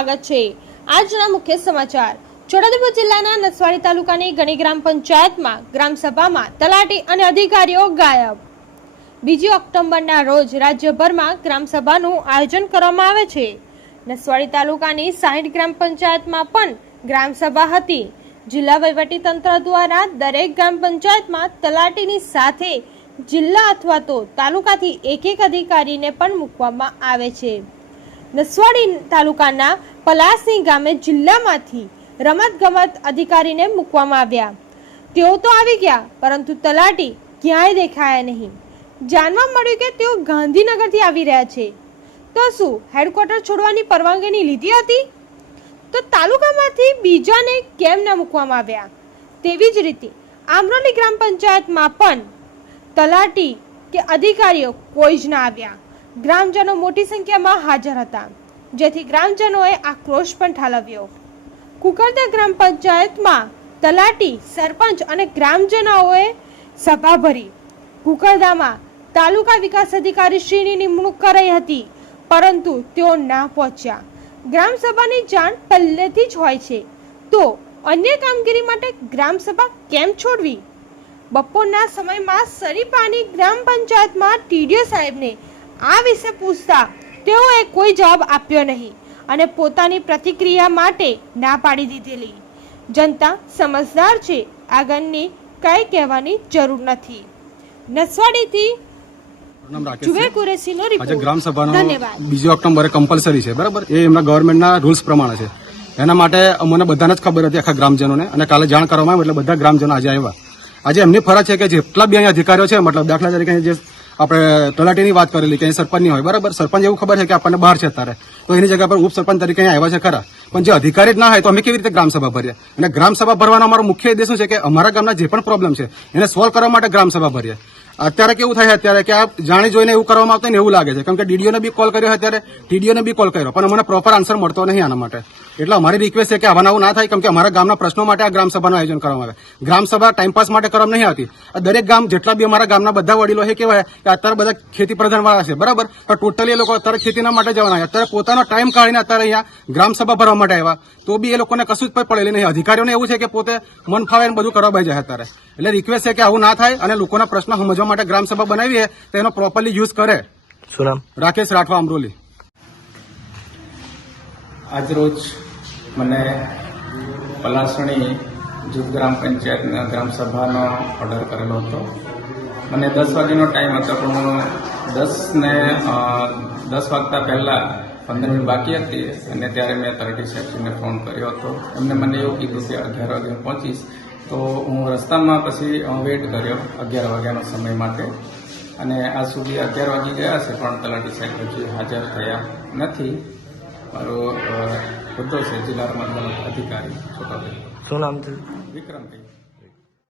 સ્વાગત છે। આજના મુખ્ય સમાચાર। છોટાઉદેપુર જિલ્લાના નસવાડી તાલુકાની ગણી ગ્રામ પંચાયતમાં ગ્રામસભામાં તલાટી અને અધિકારીઓ ગાયબ। 2 ઓક્ટોબરના રોજ રાજ્યભરમાં ગ્રામસભાનું આયોજન કરવામાં આવે છે। નસવાડી તાલુકાની 60 ગ્રામ પંચાયતમાં પણ ગ્રામસભા હતી। જિલ્લા વહીવટી તંત્ર દ્વારા દરેક ગ્રામ પંચાયતમાં તલાટીની સાથે જિલ્લા અથવા તો તાલુકાથી એક અધિકારીને પણ મૂકવામાં આવે છે। નસવાડી તાલુકાના પલાસની ગામે જિલ્લામાંથી રમતગમત અધિકારીને મૂકવામાં આવ્યા। તેઓ તો આવી ગયા, પરંતુ તલાટી ક્યાંય દેખાયા નહીં। જાણવા મળ્યું કે તેઓ ગાંધીનગરથી આવી રહ્યા છે। તો શું હેડક્વાર્ટર છોડવાની પરવાનગી લીધી હતી? તો તાલુકામાંથી બીજાને કેમ ન મૂકવામાં આવ્યા? તેવી જ રીતે આમરોલી ગ્રામ પંચાયતમાં પણ તલાટી કે અધિકારીઓ કોઈ જ ના આવ્યા। ગ્રામજનો મોટી સંખ્યામાં હાજર હતા, જેથી ગ્રામજનોએ આક્રોશ પણ ઠાલવ્યો। કુકરદા ગ્રામ પંચાયતમાં તલાટી, સરપંચ અને ગ્રામજનોએ સભા ભરી। કુકરદામાં તાલુકા વિકાસ અધિકારી શ્રીની નિમણૂક કરાઈ હતી, પરંતુ તેઓ ના પહોંચ્યા। ગ્રામસભાની જાણ પહેલેથી જ હોય છે, તો અન્ય કામગીરી માટે ગ્રામસભા કેમ છોડવી? બપોરના સમયમાં સરીપાની ગ્રામ પંચાયતમાં ટીડીઓ સાહેબને આ વિશે પૂછતા તેઓએ કોઈ જવાબ આપ્યો નહીં અને પોતાની પ્રતિક્રિયા માટે ના પાડી દીધેલી। જનતા સમજદાર છે, આગળની કઈ કહેવાની જરૂર નથી। નસવાડીથી જુવેર કુરેશીનો રિપોર્ટ। ગ્રામસભાનો 2 ઓક્ટોબરે કમ્પલસરી છે, બરાબર? એ એમના ગવર્મેન્ટના રૂલ્સ પ્રમાણે છે। એના માટે અમને બધાને જ ખબર હતી, આખા ગ્રામજનોને, અને કાલે જાણ કરવામાં આવી એટલે બધા ગ્રામજનો આજે આવ્યા। આજે એમની ફરજ છે કે જેટલા બી અહીંયા અધિકારીઓ છે, મતલબ દાખલા તરીકે જે આપણે તલાટીની વાત કરેલી કે સરપંચ ની હોય, બરાબર? સરપંચ એવું ખબર છે કે આપણને બહાર છે અત્યારે, તો એની જગ્યા પર ઉપસરપંચ તરીકે આવ્યા છે ખરા, પણ જે અધિકારી જ ના હોય તો અમે કેવી રીતે ગ્રામસભા ભરીએ? અને ગ્રામસભા ભરવાનો અમારો મુખ્ય ઉદ્દેશ શું છે કે અમારા ગામના જે પણ પ્રોબ્લેમ છે એને સોલ્વ કરવા માટે ગ્રામસભા ભરીએ। અત્યારે કેવું થાય છે અત્યારે કે આ જાણી જોઈને એવું કરવામાં આવતું ને એવું લાગે છે, કેમ કે ડીડીઓને બી કોલ કર્યો, અત્યારે ટીડીઓને બી કોલ કર્યો, પણ અમને પ્રોપર આન્સર મળતો નહીં આના માટે। એટલે અમારી રિક્વેસ્ટ છે કે આવું ના થાય, કેમ કે અમારા ગામના પ્રશ્નો માટે આ ગ્રામસભાનું આયોજન કરવામાં આવે। ગ્રામસભા ટાઈમપાસ માટે કરવામાં નહીં આવતી। આ દરેક ગામ જેટલા બી અમારા ગામના બધા વડીલો છે કેવાય કે અત્યારે બધા ખેતી પ્રધાન વાળા છે, બરાબર? તો ટોટલી એ લોકો અત્યારે ખેતીના માટે જવાના, અત્યારે પોતાનો ટાઈમ કાઢીને અત્યારે અહીંયા ગ્રામસભા ભરવા માટે આવ્યા, તો બી એ લોકોને કશું જ પડેલી નહીં। અધિકારીઓને એવું છે કે પોતે મન ફાવે બધું કરવા બાઈ જાય અત્યારે। એટલે રિક્વેસ્ટ છે કે આવું ના થાય અને લોકોના પ્રશ્નો સમજવા માટે ગ્રામસભા બનાવીએ તો એનો પ્રોપરલી યુઝ કરે। શું નામ? રાકેશ રાઠવા, અમરોલી। આજરોજ મને પલાસણી જૂથ ગ્રામ પંચાયતના ગ્રામસભાનો ઓર્ડર કરેલો હતો। મને 10 વાગ્યાનો ટાઈમ હતો, પણ 10 વાગતા પહેલા 15 મિનિટ બાકી હતી અને ત્યારે મેં તલાટી સાહેબને ફોન કર્યો હતો। એમને મને એવું કીધું કે 11 વાગે પહોંચીશ, તો હું રસ્તામાં પછી વેઇટ કર્યો 11 વાગ્યાનો સમય માટે, અને આજ સુધી 11 વાગી ગયા છે પણ તલાટી સાહેબ હજી હાજર થયા નથી। મારો હોદ્દો છે જિલ્લા રમતગમત અધિકારી, છોટાઉદેપુર। શું નામ છે? વિક્રમભાઈ।